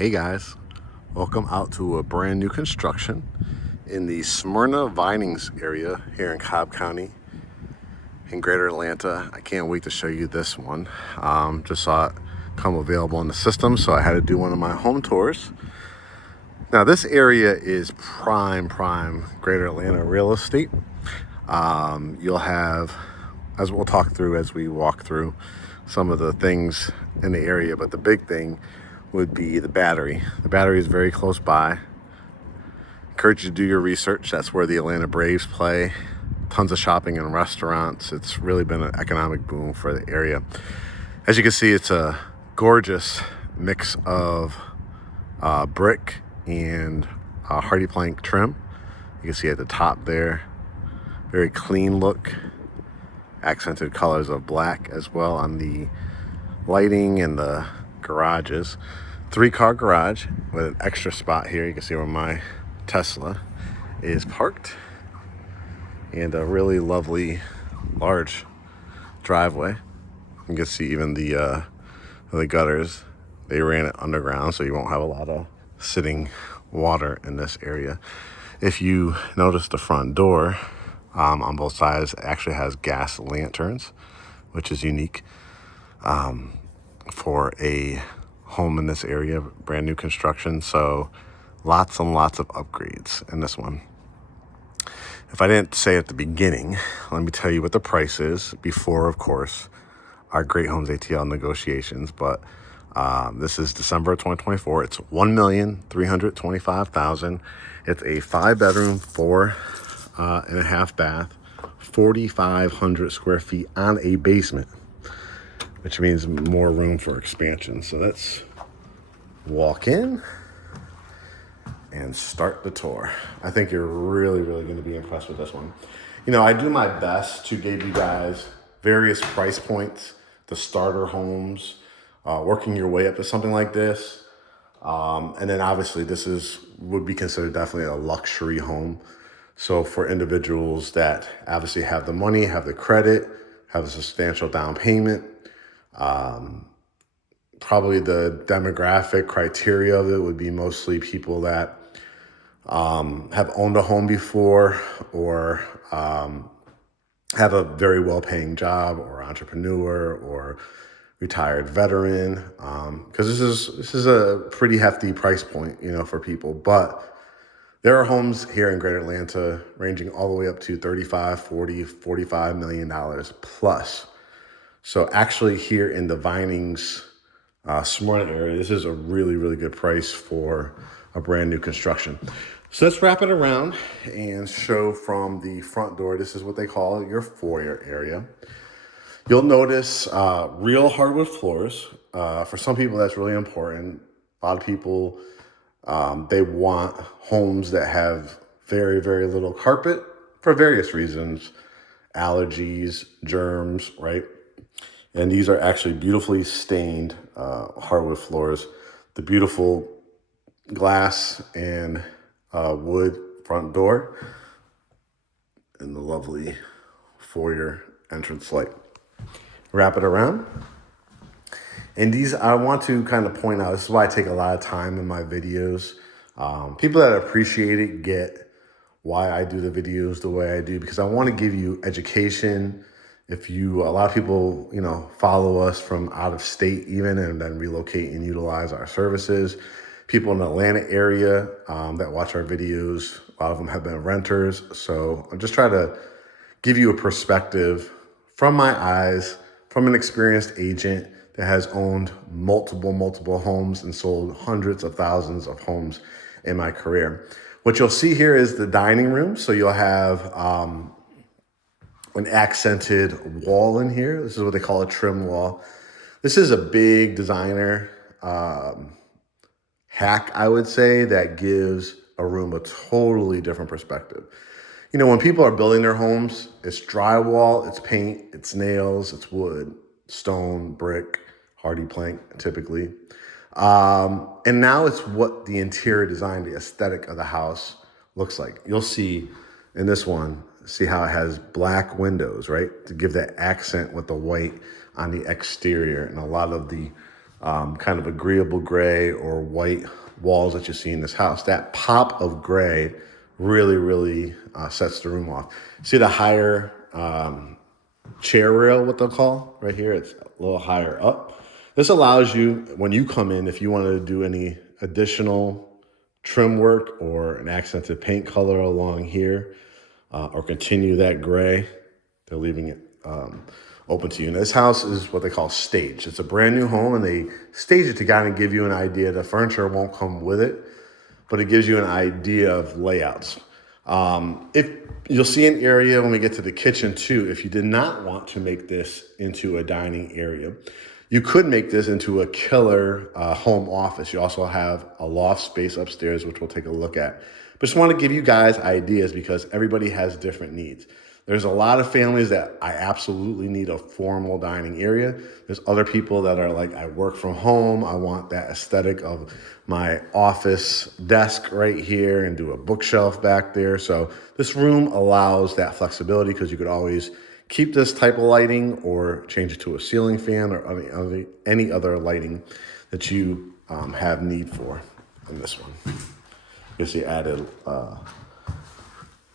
Hey guys, welcome out to a brand new construction in the Smyrna Vinings area here in Cobb County in Greater Atlanta. I can't wait to show you this one. Just saw it come available in the system, so I had to do one of my home tours. Now this area is prime Greater Atlanta real estate. You'll have, as we'll talk through as we walk through some of the things in the area, but the big thing would be the Battery. The Battery is very close by. Encourage you to do your research. That's where the Atlanta Braves play. Tons of shopping and restaurants. It's really been an economic boom for the area. As you can see, it's a gorgeous mix of brick and hardy plank trim. You can see at the top there, very clean look. Accented colors of black as well on the lighting and the garages. 3-car garage with an extra spot here. You can see where my Tesla is parked, and a really lovely large driveway. You can see even the gutters, they ran it underground, so you won't have a lot of sitting water in this area. If you notice, the front door on both sides actually has gas lanterns, which is unique for a home in this area, brand new construction. So lots and lots of upgrades in this one. If I didn't say at the beginning, let me tell you what the price is before, of course, our Great Homes ATL negotiations. But this is December 2024. It's $1,325,000. It's a 5-bedroom, 4.5 bath, 4,500 square feet on a basement, which means more room for expansion. So let's walk in and start the tour. I think you're really going to be impressed with this one. You know, I do my best to give you guys various price points, the starter homes, working your way up to something like this. And then obviously this would be considered definitely a luxury home. So for individuals that obviously have the money, have the credit, have a substantial down payment, probably the demographic criteria of it would be mostly people that have owned a home before, or have a very well-paying job, or entrepreneur, or retired veteran, because this is a pretty hefty price point, you know, for people. But there are homes here in Greater Atlanta ranging all the way up to $35, $40, $45 million plus. So actually here in the Vinings, Smyrna area, this is a really good price for a brand new construction. So let's wrap it around and show from the front door. This is what they call your foyer area. You'll notice real hardwood floors. For some people, that's really important. A lot of people, they want homes that have very little carpet for various reasons, allergies, germs, right? And these are actually beautifully stained hardwood floors. The beautiful glass and wood front door, and the lovely foyer entrance light. Wrap it around. And these, I want to kind of point out, this is why I take a lot of time in my videos. People that appreciate it get why I do the videos the way I do, because I want to give you education. A lot of people, you know, follow us from out of state even, and then relocate and utilize our services. People in the Atlanta area that watch our videos, a lot of them have been renters. So I'm just trying to give you a perspective from my eyes, from an experienced agent that has owned multiple homes and sold hundreds of thousands of homes in my career. What you'll see here is the dining room. So you'll have an accented wall in here. This is what they call a trim wall. This is a big designer hack, I would say, that gives a room a totally different perspective. You know, when people are building their homes, it's drywall, it's paint, it's nails, it's wood, stone, brick, hardy plank, typically. And now it's what the interior design, the aesthetic of the house looks like. You'll see in this one, see how it has black windows, right? To give that accent with the white on the exterior, and a lot of the kind of agreeable gray or white walls that you see in this house. That pop of gray really sets the room off. See the higher chair rail, what they'll call right here? It's a little higher up. This allows you, when you come in, if you want to do any additional trim work or an accented paint color along here, or continue that gray, they're leaving it open to you. And this house is what they call staged. It's a brand new home, and they stage it to kind of give you an idea. The furniture won't come with it, but it gives you an idea of layouts. If you'll see an area when we get to the kitchen too, if you did not want to make this into a dining area, you could make this into a killer home office. You also have a loft space upstairs, which we'll take a look at. But just want to give you guys ideas because everybody has different needs. There's a lot of families that I absolutely need a formal dining area. There's other people that are like, I work from home. I want that aesthetic of my office desk right here and do a bookshelf back there. So this room allows that flexibility because you could always keep this type of lighting or change it to a ceiling fan or any other lighting that you have need for in this one. You see added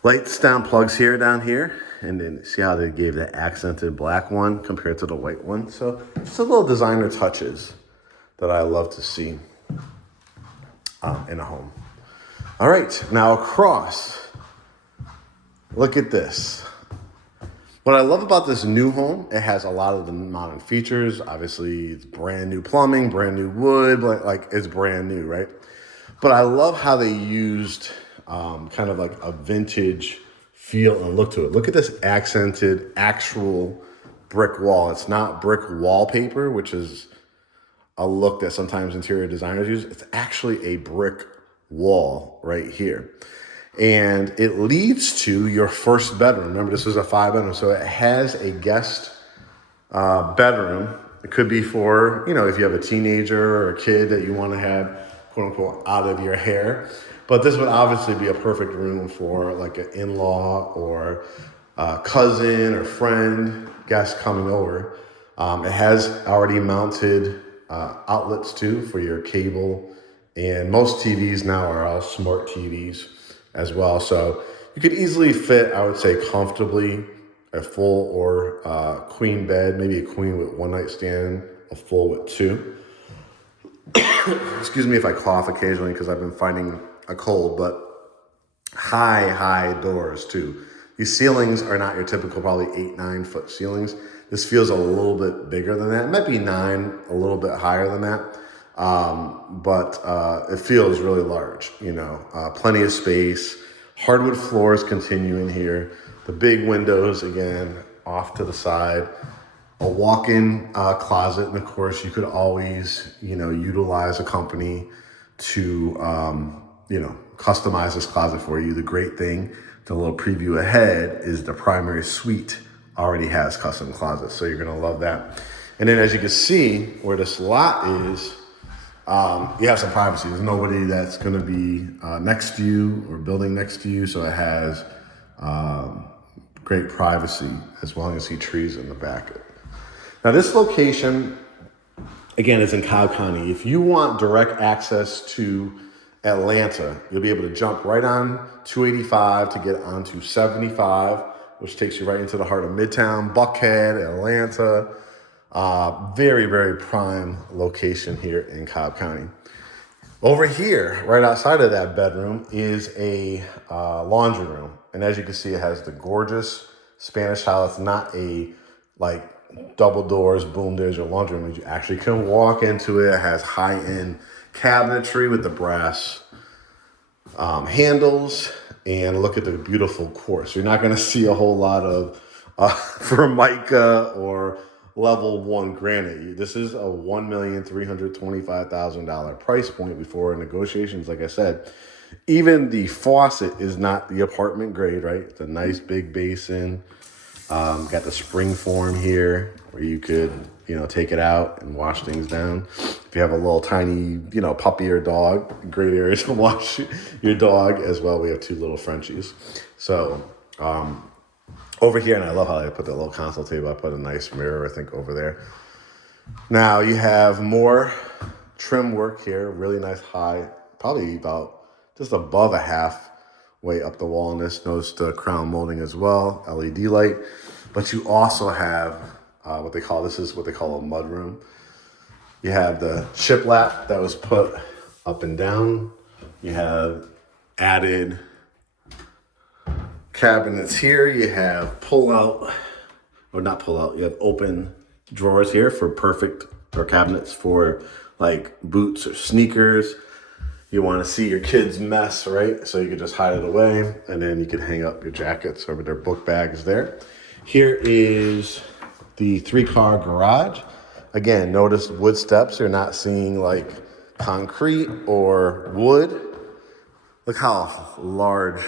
light stand plugs here down here, and then see how they gave the accented black one compared to the white one. So just a little designer touches that I love to see in a home. All right, now across, look at this. What I love about this new home, it has a lot of the modern features. Obviously, it's brand new plumbing, brand new wood, like it's brand new, right? But I love how they used kind of like a vintage feel and look to it. Look at this accented actual brick wall. It's not brick wallpaper, which is a look that sometimes interior designers use. It's actually a brick wall right here. And it leads to your first bedroom. Remember, this is a 5-bedroom, so it has a guest bedroom. It could be for, if you have a teenager or a kid that you want to have, quote unquote, out of your hair. But this would obviously be a perfect room for like an in-law or a cousin or friend, guest coming over. It has already mounted outlets too for your cable. And most TVs now are all smart TVs as well. So you could easily fit, I would say comfortably, a full or queen bed, maybe a queen with one nightstand, a full with 2. Excuse me if I cough occasionally because I've been fighting a cold, but high doors too. These ceilings are not your typical probably 8-9 foot ceilings. This feels a little bit bigger than that. It might be 9, a little bit higher than that. But it feels really large, plenty of space. Hardwood floors continue in here. The big windows, again, off to the side. A walk-in closet, and of course, you could always, utilize a company to, customize this closet for you. The great thing, the little preview ahead, is the primary suite already has custom closets, so you're gonna love that. And then as you can see, where this lot is, you have some privacy. There's nobody that's going to be next to you or building next to you, so it has great privacy as well as you see trees in the back. Now this location, again, is in Cobb County. If you want direct access to Atlanta, you'll be able to jump right on 285 to get onto 75, which takes you right into the heart of Midtown, Buckhead, Atlanta. Very prime location here in Cobb County. Over here, right outside of that bedroom, is a laundry room. And as you can see, it has the gorgeous Spanish tile. It's not a double doors, boom, there's your laundry room. You actually can walk into it. It has high-end cabinetry with the brass handles. And look at the beautiful quartz. You're not going to see a whole lot of Formica or level 1 granite. This is a $1,325,000 price point before negotiations. Like I said, even the faucet is not the apartment grade, right? It's a nice big basin. Got the spring form here where you could, take it out and wash things down. If you have a little tiny, puppy or dog, great area to wash your dog as well. We have 2 little Frenchies. So, over here, and I love how I put that little console table. I put a nice mirror, I think, over there. Now you have more trim work here, really nice high, probably about just above a half way up the wall on this. Notice the crown molding as well, LED light. But you also have this is what they call a mud room. You have the shiplap that was put up and down. You have added cabinets here. You have pull out, or not pull out, you have open drawers here for cabinets for like boots or sneakers. You want to see your kids mess, right? So you can just hide it away, and then you can hang up your jackets or their book bags there. Here is the 3-car garage. Again, notice wood steps. You're not seeing like concrete or wood. Look how large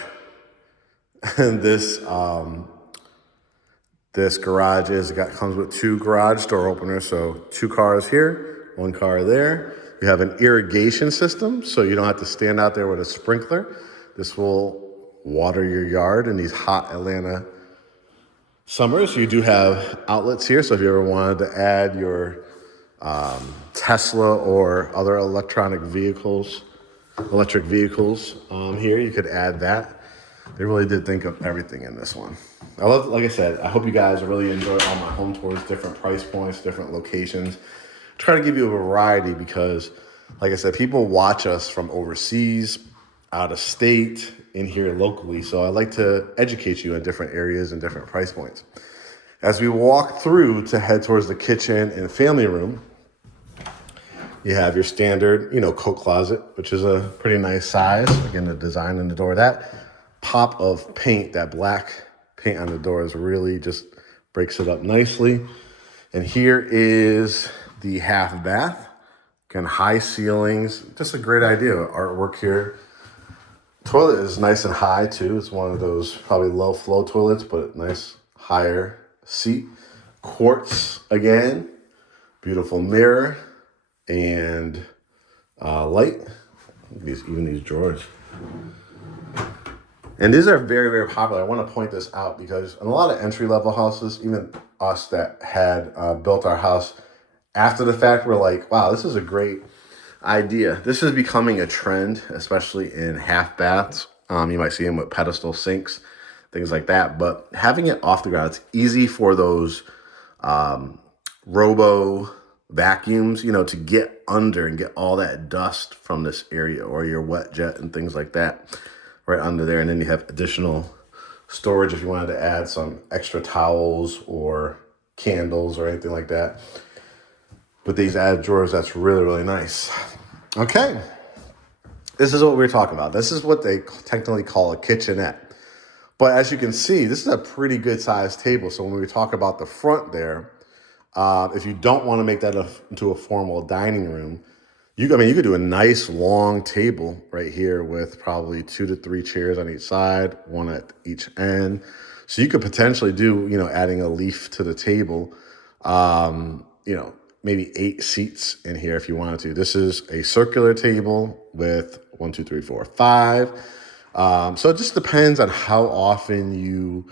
this garage is. Comes with 2 garage door openers, so 2 cars here, 1 car there. You have an irrigation system, so you don't have to stand out there with a sprinkler. This will water your yard in these hot Atlanta summers. You do have outlets here, so if you ever wanted to add your Tesla or other electric vehicles here, you could add that. They really did think of everything in this one. Like I said, I hope you guys really enjoy all my home tours, different price points, different locations. Try to give you a variety because, like I said, people watch us from overseas, out of state, in here locally. So I like to educate you in different areas and different price points. As we walk through to head towards the kitchen and family room, you have your standard, coat closet, which is a pretty nice size. Again, the design in the door, that pop of paint, that black paint on the door is really just breaks it up nicely. And here is the half bath. Again, high ceilings, just a great idea. Artwork here. Toilet is nice and high too. It's one of those probably low flow toilets, but nice higher seat. Quartz again, beautiful mirror and light. Even these drawers. And these are very, very popular. I want to point this out because in a lot of entry-level houses, even us that had built our house after the fact, we're like, wow, this is a great idea. This is becoming a trend, especially in half baths. You might see them with pedestal sinks, things like that. But having it off the ground, it's easy for those robo vacuums, to get under and get all that dust from this area, or your wet jet and things like that right under there. And then you have additional storage if you wanted to add some extra towels or candles or anything like that. With these added drawers, that's really, really nice. Okay, this is what we were talking about. This is what they technically call a kitchenette. But as you can see, this is a pretty good sized table. So when we talk about the front there, if you don't want to make that into a formal dining room, you could do a nice long table right here with probably 2 to 3 chairs on each side, 1 at each end. So you could potentially do, adding a leaf to the table, maybe 8 seats in here if you wanted to. This is a circular table with 1, 2, 3, 4, 5. So it just depends on how often you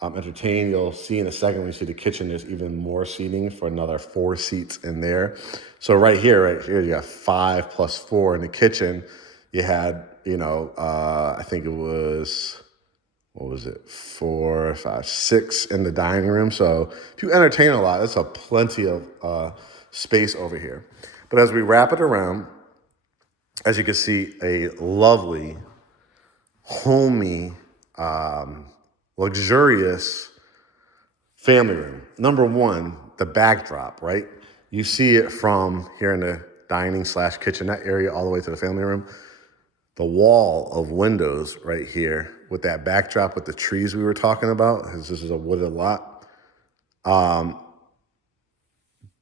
entertain. You'll see in a second when you see the kitchen, there's even more seating for another 4 seats in there. So right here, you got 5 plus 4 in the kitchen. You had, I think it was, 4, 5, 6 in the dining room. So if you entertain a lot, that's a plenty of space over here. But as we wrap it around, as you can see, a lovely, homey, luxurious family room. Number one, the backdrop, right? You see it from here in the dining / kitchenette area all the way to the family room. The wall of windows right here with that backdrop with the trees we were talking about, this is a wooded lot.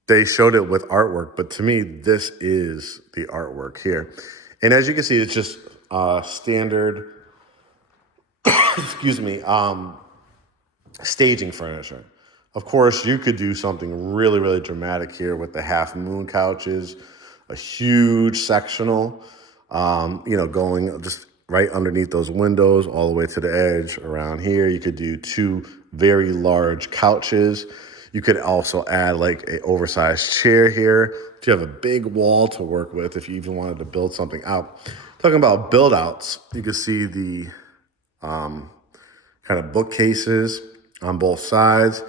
They showed it with artwork, but to me, this is the artwork here. And as you can see, it's just standard, staging furniture. Of course, you could do something really, really dramatic here with the half moon couches, a huge sectional, going just right underneath those windows all the way to the edge around here. You could do 2 very large couches. You could also add like a oversized chair here. You have a big wall to work with if you even wanted to build something out. Talking about build outs, you can see the kind of bookcases on both sides.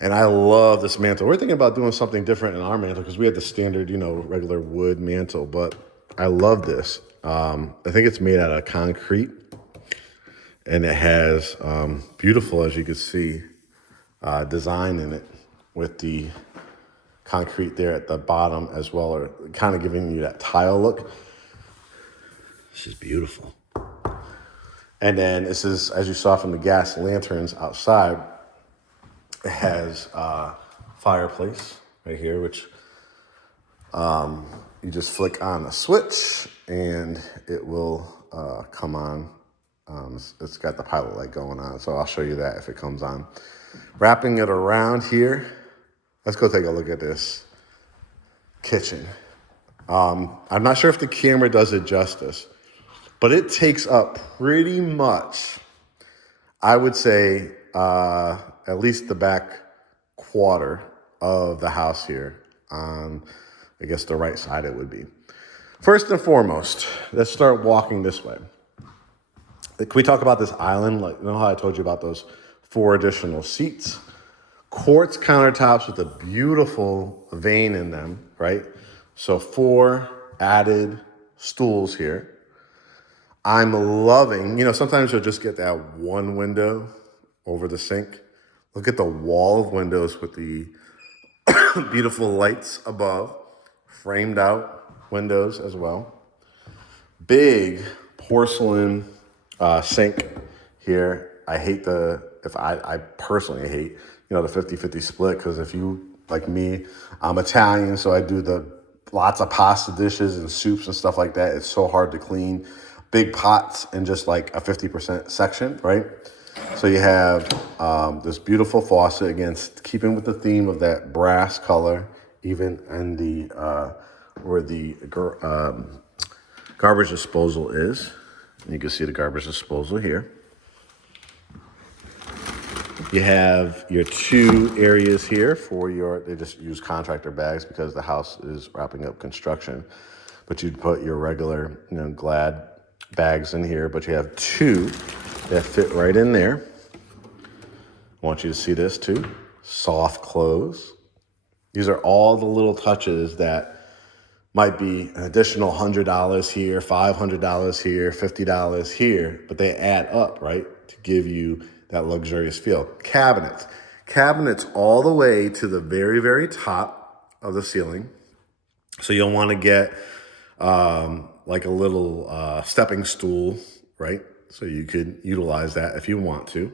And I love this mantle. We're thinking about doing something different in our mantle because we have the standard, you know, regular wood mantle, but I love this. I think it's made out of concrete, and it has beautiful, as you can see, design in it with the concrete there at the bottom as well, or kind of giving you that tile look. This is beautiful. And then this is, as you saw from the gas lanterns outside, it has fireplace right here, which you just flick on a switch and it will come on. It's got the pilot light going on, so I'll show you that if it comes on. Wrapping it around here, let's go take a look at this kitchen. I'm not sure if the camera does it justice, but it takes up pretty much, I would say, at least the back quarter of the house here on, I guess, the right side it would be. First and foremost, let's start walking this way. Can we talk about this island? Like, you know how I told you about those 4 additional seats? Quartz countertops with a beautiful vein in them, right? So 4 added stools here. I'm loving, you know, sometimes you'll just get that one window over the sink. Look at the wall of windows with the beautiful lights above, framed out windows as well. Big porcelain sink here. I hate I personally hate, you know, the 50-50 split, because if you, like me, I'm Italian, so I do lots of pasta dishes and soups and stuff like that. It's so hard to clean big pots in just like a 50% section, right? So you have this beautiful faucet, again, keeping with the theme of that brass color, even in the where the garbage disposal is. And you can see the garbage disposal here. You have your 2 areas here for they just use contractor bags because the house is wrapping up construction. But you'd put your regular, you know, Glad bags in here, but you have 2 that fit right in there. I want you to see this too. Soft close. These are all the little touches that might be an additional $100 here, $500 here, $50 here, but they add up, right, to give you that luxurious feel. Cabinets all the way to the very, very top of the ceiling. So you'll want to get like a little stepping stool, right? So you could utilize that if you want to.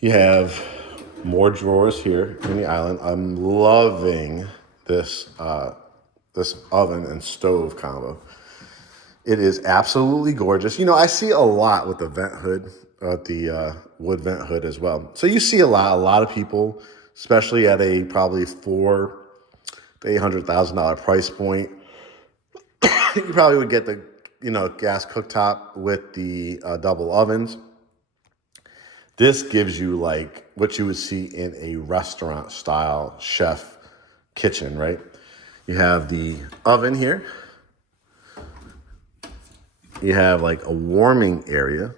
You have more drawers here in the island. I'm loving this this oven and stove combo. It is absolutely gorgeous. You know, I see a lot with the vent hood, the wood vent hood as well. So you see a lot of people, especially at a probably $400,000 to $800,000 price point. You probably would get the, you know, gas cooktop with the double ovens. This gives you like what you would see in a restaurant style chef kitchen, right? You have the oven here. You have like a warming area.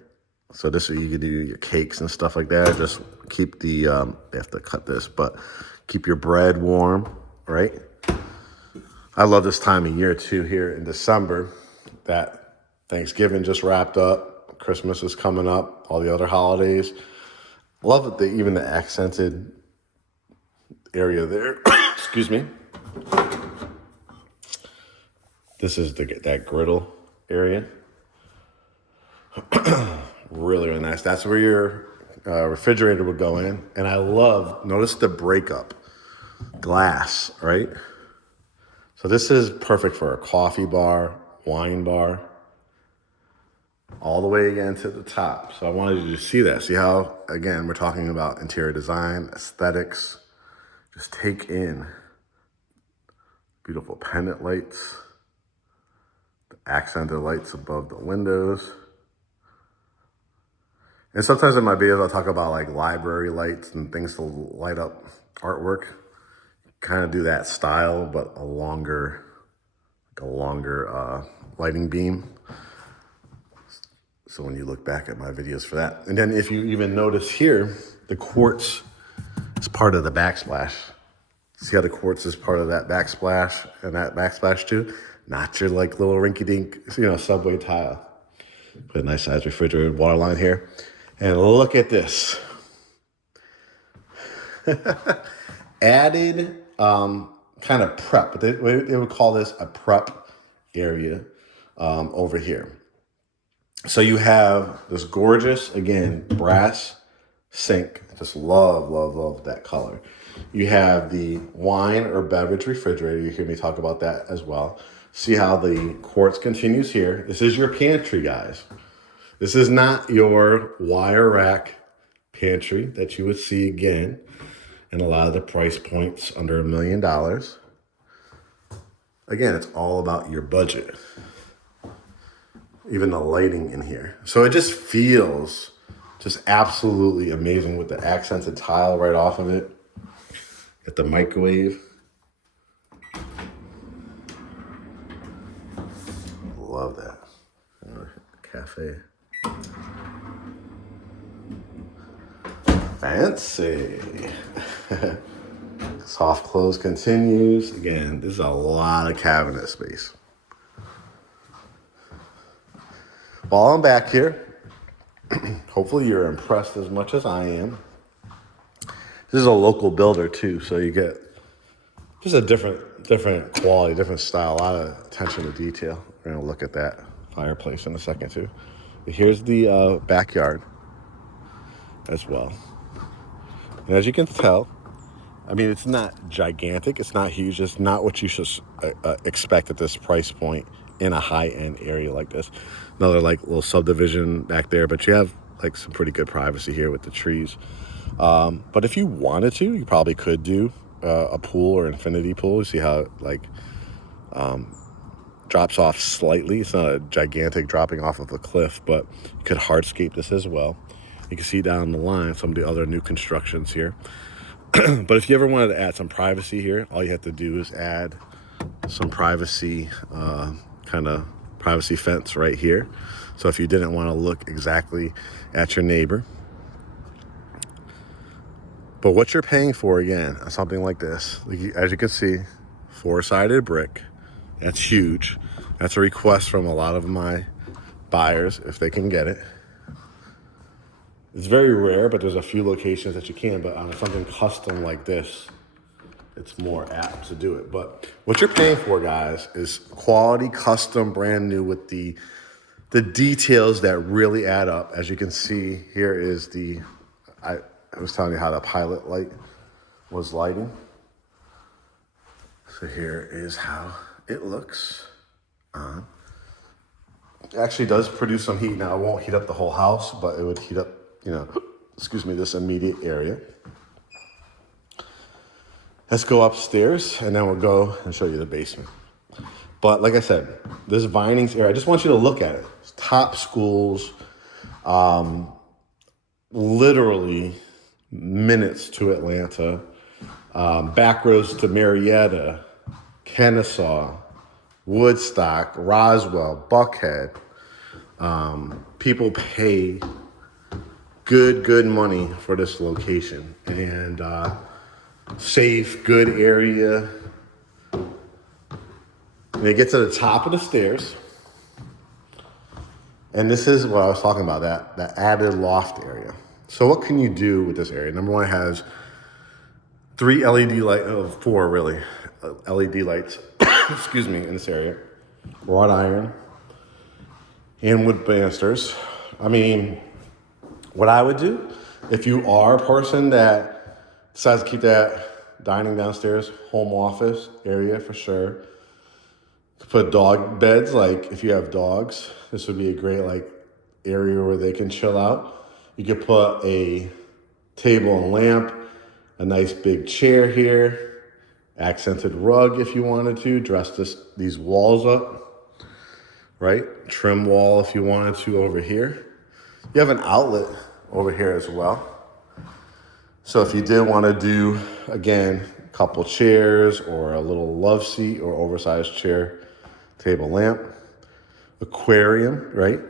So this is where you can do your cakes and stuff like that. Just keep the, you have to cut this, but keep your bread warm, right? I love this time of year too here in December, that Thanksgiving just wrapped up. Christmas is coming up, all the other holidays. I love it, even the accented area there. Excuse me. This is that griddle area. Really, really nice. That's where your refrigerator would go in. And I love, notice the breakup glass, right? So this is perfect for a coffee bar, wine bar, all the way again to the top. So I wanted you to see that. See how, again, we're talking about interior design, aesthetics. Just take in beautiful pendant lights, the accented lights above the windows. And sometimes in my videos, I'll talk about like library lights and things to light up artwork. Kind of do that style, but a longer lighting beam. So when you look back at my videos for that. And then if you even notice here, the quartz is part of the backsplash. See how the quartz is part of that backsplash and that backsplash too? Not your like little rinky-dink, subway tile. Put a nice size refrigerated water line here. And look at this. Added kind of prep, but they would call this a prep area over here. So you have this gorgeous, again, brass sink. Just love, love, love that color. You have the wine or beverage refrigerator. You hear me talk about that as well. See how the quartz continues here. This is your pantry, guys. This is not your wire rack pantry that you would see again in a lot of the price points under $1 million. Again, it's all about your budget. Even the lighting in here. So it just feels just absolutely amazing with the accented tile right off of it. At the microwave. Love that. Cafe. Fancy. Soft close continues. Again, this is a lot of cabinet space. While I'm back here, hopefully you're impressed as much as I am. This is a local builder too, so you get just a different quality, different style, a lot of attention to detail. We're gonna look at that fireplace in a second too. But here's the backyard as well. And as you can tell, I mean, it's not gigantic, it's not huge, it's not what you should expect at this price point in a high-end area like this. Another like little subdivision back there, but you have like some pretty good privacy here with the trees. But if you wanted to, you probably could do a pool or infinity pool. You see how it like drops off slightly. It's not a gigantic dropping off of a cliff, but you could hardscape this as well. You can see down the line some of the other new constructions here. But if you ever wanted to add some privacy here, all you have to do is add some privacy, kind of privacy fence right here. So if you didn't want to look exactly at your neighbor. But what you're paying for, again, something like this, as you can see, 4-sided brick. That's huge. That's a request from a lot of my buyers if they can get it. It's very rare, but there's a few locations that you can, but on something custom like this, it's more apt to do it. But what you're paying for, guys, is quality, custom, brand new with the details that really add up. As you can see, here is I was telling you how the pilot light was lighting. So here is how it looks on. It actually does produce some heat. Now, it won't heat up the whole house, but it would heat up, this immediate area. Let's go upstairs, and then we'll go and show you the basement. But like I said, this Vinings area, I just want you to look at it. It's top schools, literally minutes to Atlanta, back roads to Marietta, Kennesaw, Woodstock, Roswell, Buckhead. People pay good money for this location, and safe, good area. And they get to the top of the stairs, and this is what I was talking about, that added loft area. So what can you do with this area? Number one, it has 3 LED lights, 4 really, LED lights, excuse me, in this area. Wrought iron and wood banisters. I mean, what I would do, if you are a person that decides to keep that dining downstairs, home office area for sure, put dog beds, like if you have dogs, this would be a great like area where they can chill out. You could put a table and lamp, a nice big chair here, accented rug if you wanted to, dress these walls up, right? Trim wall if you wanted to over here. You have an outlet over here as well. So if you did want to do, again, a couple chairs or a little love seat or oversized chair, table lamp, aquarium, right?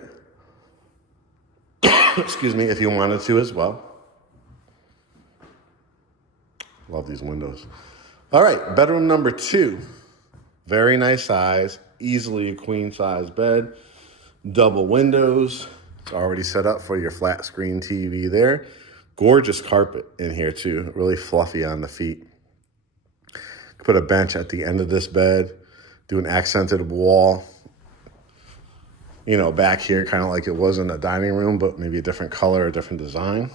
Excuse me, if you wanted to as well. Love these windows. All right, bedroom number 2. Very nice size, easily a queen size bed, double windows. It's already set up for your flat screen TV there. Gorgeous carpet in here too, really fluffy on the feet. Put a bench at the end of this bed, do an accented wall, you know, back here, kind of like it was in a dining room, but maybe a different color, a different design.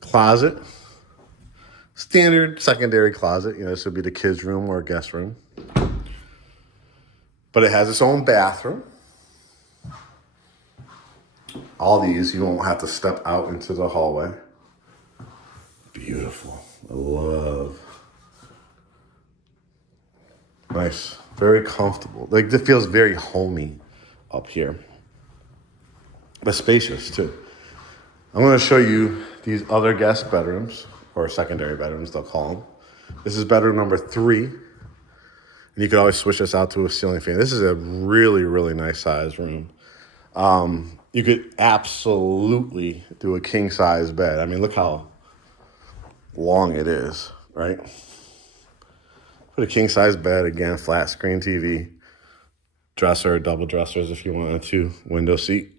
Closet, standard secondary closet. You know, this would be the kids' room or guest room. But it has its own bathroom. All these, you won't have to step out into the hallway. Beautiful. I love. Nice. Very comfortable. Like, it feels very homey up here. But spacious, too. I'm going to show you these other guest bedrooms, or secondary bedrooms, they'll call them. This is bedroom number 3. And you can always switch this out to a ceiling fan. This is a really, really nice size room. You could absolutely do a king size bed. I mean, look how long it is, right? Put a king size bed, again, flat screen TV, dresser, double dressers if you wanted to, window seat.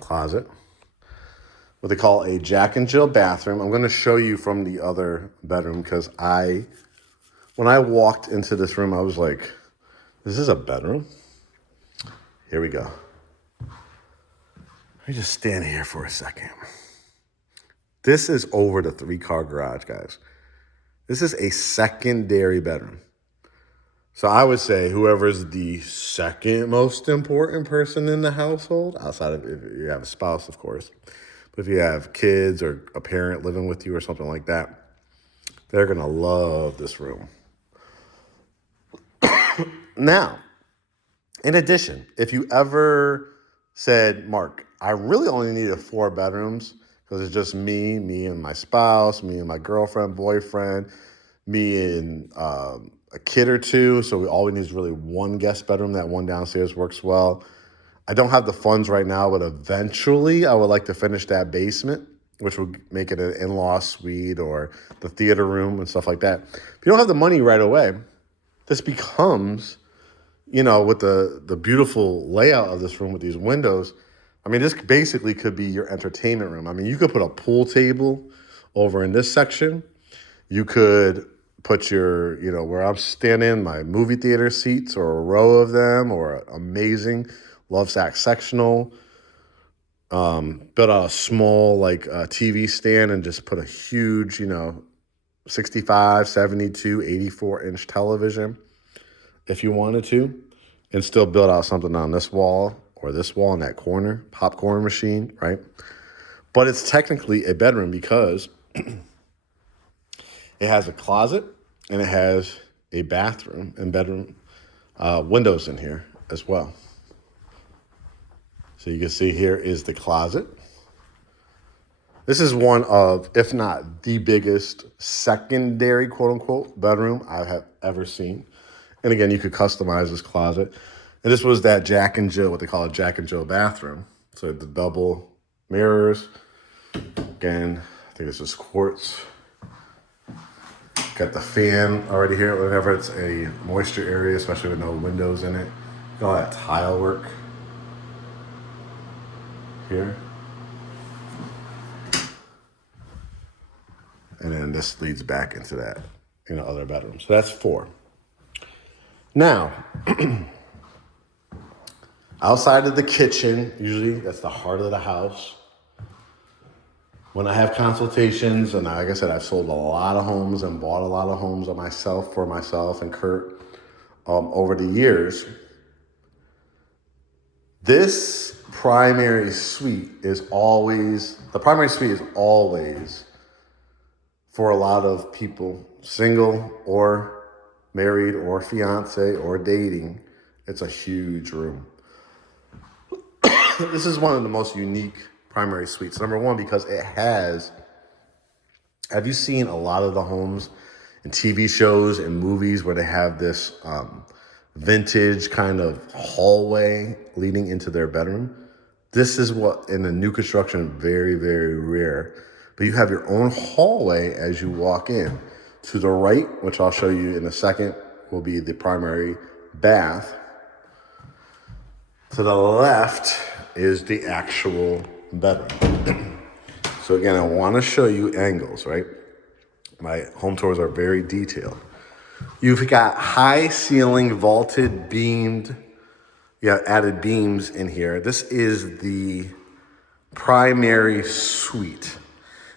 Closet. What they call a Jack and Jill bathroom. I'm going to show you from the other bedroom because when I walked into this room, I was like, this is a bedroom? Here we go. Let me just stand here for a second. This is over the 3-car garage, guys. This is a secondary bedroom. So I would say whoever's the second most important person in the household, outside of if you have a spouse, of course. But if you have kids or a parent living with you or something like that, they're going to love this room. Now, in addition, if you ever said, Mark, I really only needed 4 bedrooms because it's just me and my spouse, me and my girlfriend, boyfriend, me and a kid or 2. So all we need is really 1 guest bedroom. That one downstairs works well. I don't have the funds right now, but eventually I would like to finish that basement, which would make it an in-law suite or the theater room and stuff like that. If you don't have the money right away, this becomes, you know, with the beautiful layout of this room with these windows, I mean, this basically could be your entertainment room. I mean, you could put a pool table over in this section. You could put your, you know, where I'm standing, my movie theater seats or a row of them or an amazing love sack sectional. Build out a small, like, TV stand and just put a huge, you know, 65, 72, 84-inch television if you wanted to, and still build out something on this wall or this wall in that corner, popcorn machine, right? But it's technically a bedroom because it has a closet and it has a bathroom and bedroom windows in here as well. So you can see here is the closet. This is one of, if not the biggest secondary, quote unquote, bedroom I have ever seen. And again, you could customize this closet. And this was that Jack and Jill, what they call a Jack and Jill bathroom. So the double mirrors. Again, I think this is quartz. Got the fan already here, whenever it's a moisture area, especially with no windows in it. Got all that tile work here. And then this leads back into that, you know, other bedroom. So that's 4. Now, outside of the kitchen, usually that's the heart of the house. When I have consultations, and like I said, I've sold a lot of homes and bought a lot of homes for myself and Kurt over the years. This primary suite is always for a lot of people, single or married or fiance or dating, it's a huge room. This is one of the most unique primary suites. Number one, because it has, have you seen a lot of the homes in TV shows and movies where they have this vintage kind of hallway leading into their bedroom? This is what, in the new construction, very, very rare. But you have your own hallway as you walk in. To the right, which I'll show you in a second, will be the primary bath. To the left is the actual bedroom. So again, I want to show you angles, right? My home tours are very detailed. You've got high ceiling, vaulted, beamed, added beams in here. This is the primary suite.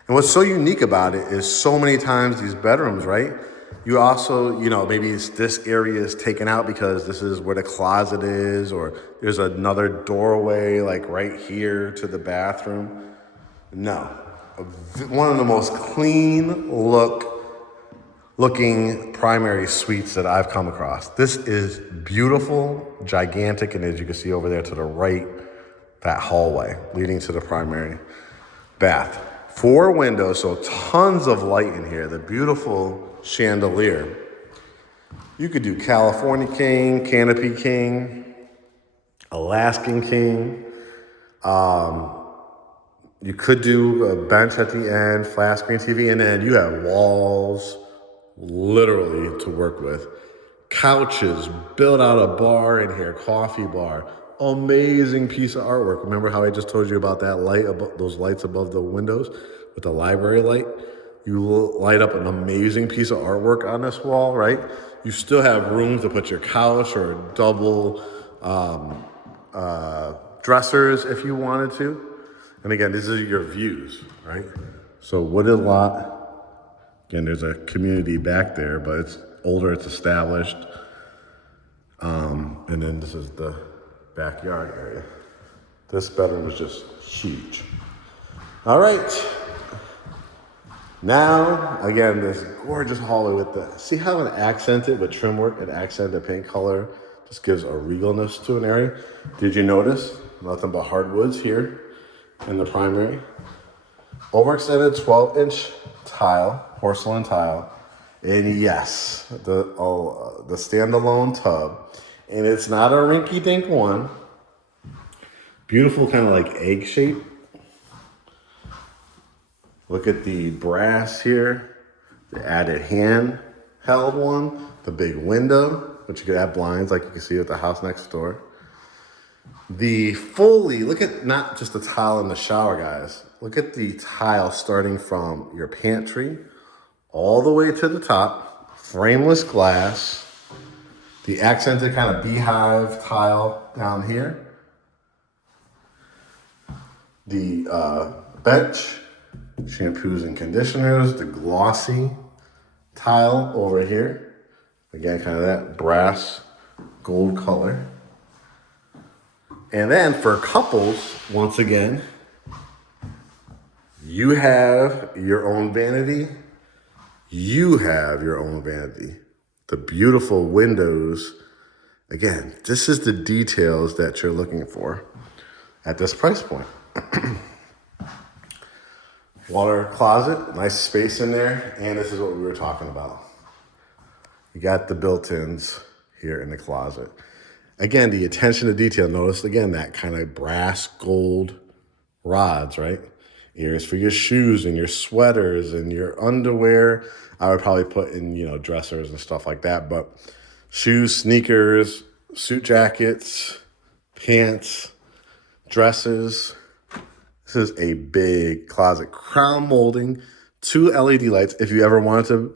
And what's so unique about it is so many times these bedrooms, right? You also, maybe this area is taken out because this is where the closet is, or there's another doorway like right here to the bathroom. No, one of the most clean looking primary suites that I've come across. This is beautiful, gigantic, and as you can see over there to the right, that hallway leading to the primary bath. 4 windows, so tons of light in here. The beautiful chandelier. You could do California King, Canopy King, Alaskan King. You could do a bench at the end, flat screen TV, and then you have walls literally to work with. Couches, build out a bar in here, coffee bar. Amazing piece of artwork. Remember how I just told you about that light, those lights above the windows with the library light? You light up an amazing piece of artwork on this wall, right? You still have room to put your couch or double dressers if you wanted to. And again, these are your views, right? So wooded lot. Again, there's a community back there, but it's older, it's established. And then this is the backyard area. This bedroom is just huge. All right. Now, again, this gorgeous hallway with see how it accented with trim work and accented paint color just gives a regalness to an area. Did you notice? Nothing but hardwoods here in the primary. Overextended 12-inch tile, porcelain tile. And yes, the standalone tub. And it's not a rinky-dink one. Beautiful kind of like egg shape. Look at the brass here. The added hand-held one. The big window, which you could add blinds like you can see at the house next door. Look at not just the tile in the shower, guys. Look at the tile starting from your pantry all the way to the top. Frameless glass. The accented kind of beehive tile down here. The bench, shampoos and conditioners, the glossy tile over here. Again, kind of that brass gold color. And then for couples, once again, you have your own vanity. You have your own vanity. The beautiful windows. Again, this is the details that you're looking for at this price point. Water closet, nice space in there. And this is what we were talking about. You got the built-ins here in the closet. Again, the attention to detail. Notice, again, that kind of brass gold rods, right? Areas for your shoes and your sweaters and your underwear. I would probably put in, dressers and stuff like that. But shoes, sneakers, suit jackets, pants, dresses. This is a big closet. Crown molding, 2 LED lights. If you ever wanted to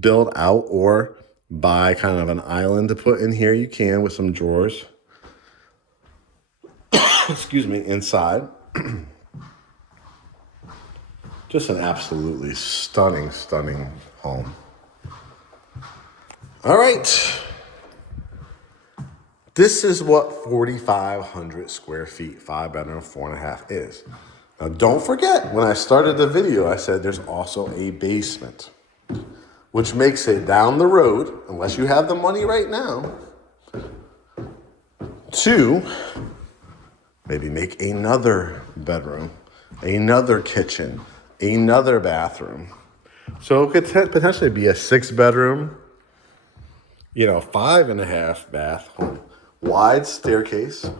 build out or buy kind of an island to put in here, you can with some drawers. Excuse me, inside. Just an absolutely stunning, stunning home. All right. This is what 4,500 square feet, 5-bedroom, 4.5 is. Now, don't forget, when I started the video, I said there's also a basement. which makes it down the road, unless you have the money right now, to maybe make another bedroom, another kitchen, another bathroom. So it could potentially be a 6-bedroom, 5.5 bath home, wide staircase.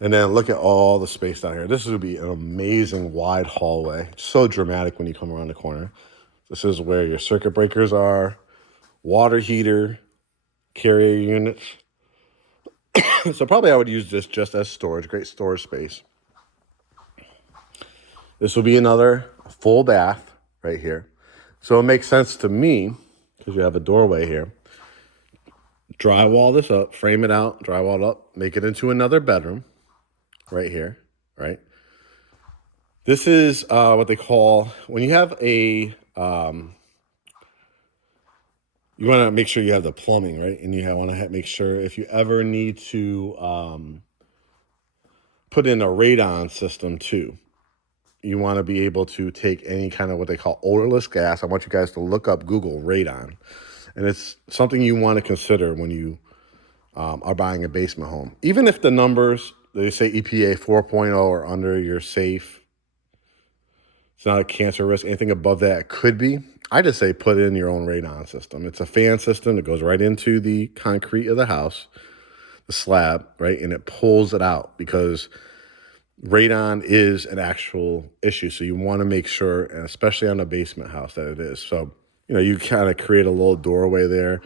And then look at all the space down here. This would be an amazing wide hallway. So dramatic when you come around the corner. This is where your circuit breakers are, water heater, carrier units. So probably I would use this just as storage, great storage space. This will be another full bath right here. So it makes sense to me, because you have a doorway here, drywall this up, frame it out, drywall it up, make it into another bedroom right here, right? This is what they call, when you have a, you want to make sure you have the plumbing, right? And you want to make sure if you ever need to put in a radon system too, you want to be able to take any kind of what they call odorless gas. I want you guys to look up, Google radon. And it's something you want to consider when you are buying a basement home. Even if the numbers, they say EPA 4.0 or under, you're safe. It's not a cancer risk. Anything above that could be. I just say put in your own radon system. It's a fan system that goes right into the concrete of the house, the slab, right? And it pulls it out because radon is an actual issue. So you want to make sure, and especially on a basement house, that it is. So, you kind of create a little doorway there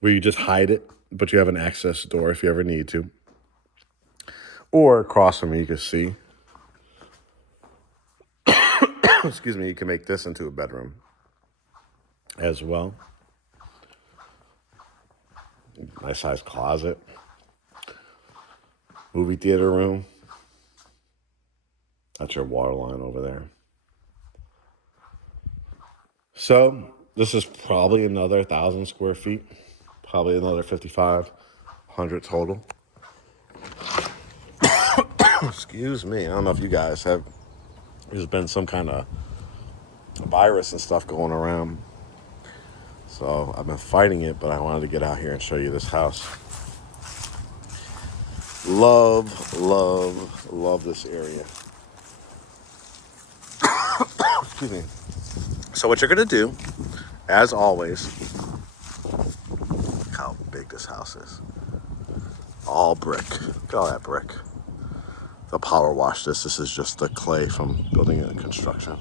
where you just hide it, but you have an access door if you ever need to. Or across from you, you can see, excuse me, you can make this into a bedroom as well. Nice size closet. Movie theater room. That's your water line over there. So this is probably another 1,000 square feet. Probably another 5,500 total. Excuse me. I don't know if you guys have, there's been some kind of virus and stuff going around. So I've been fighting it, but I wanted to get out here and show you this house. Love, love, love this area. Excuse me. So what you're going to do, as always, look how big this house is. All brick. Look at all that brick. They'll power wash this. This is just the clay from building and construction.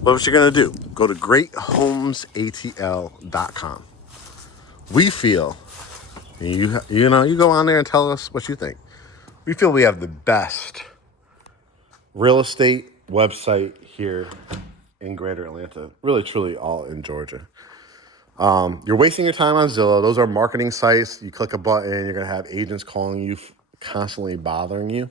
What you're going to do, go to GreatHomesATL.com. We feel, you go on there and tell us what you think. We feel we have the best real estate website here in Greater Atlanta, really, truly all in Georgia. You're wasting your time on Zillow. Those are marketing sites. You click a button, you're going to have agents calling you, constantly bothering you.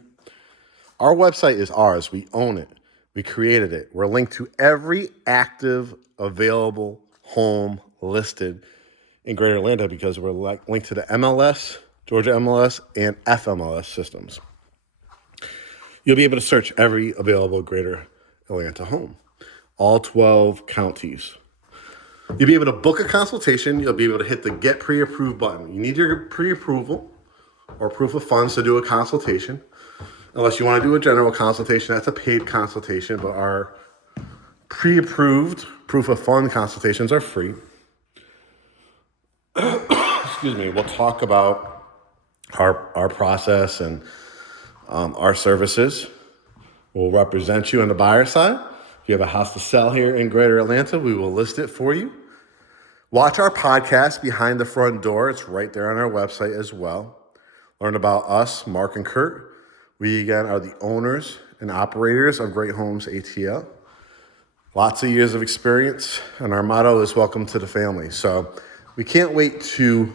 Our website is ours. We own it. We created it. We're linked to every active, available home listed in Greater Atlanta because we're linked to the MLS, Georgia MLS, and FMLS systems. You'll be able to search every available Greater Atlanta home, all 12 counties. You'll be able to book a consultation. You'll be able to hit the Get Pre-Approved button. You need your pre-approval or proof of funds to do a consultation. Unless you want to do a general consultation, that's a paid consultation, but our pre-approved proof of fund consultations are free. Excuse me. We'll talk about our process and our services. We'll represent you on the buyer side. If you have a house to sell here in Greater Atlanta, we will list it for you. Watch our podcast, Behind the Front Door. It's right there on our website as well. Learn about us, Mark and Kurt. We, again, are the owners and operators of Great Homes ATL. Lots of years of experience, and our motto is welcome to the family. So we can't wait to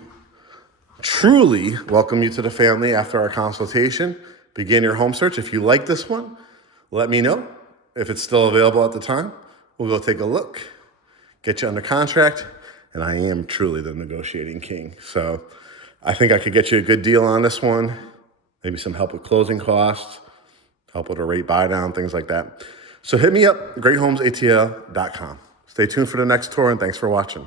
truly welcome you to the family after our consultation. Begin your home search. If you like this one, let me know. If it's still available at the time, we'll go take a look, get you under contract, and I am truly the negotiating king. So I think I could get you a good deal on this one. Maybe some help with closing costs, help with a rate buy down, things like that. So hit me up, GreatHomesATL.com. Stay tuned for the next tour, and thanks for watching.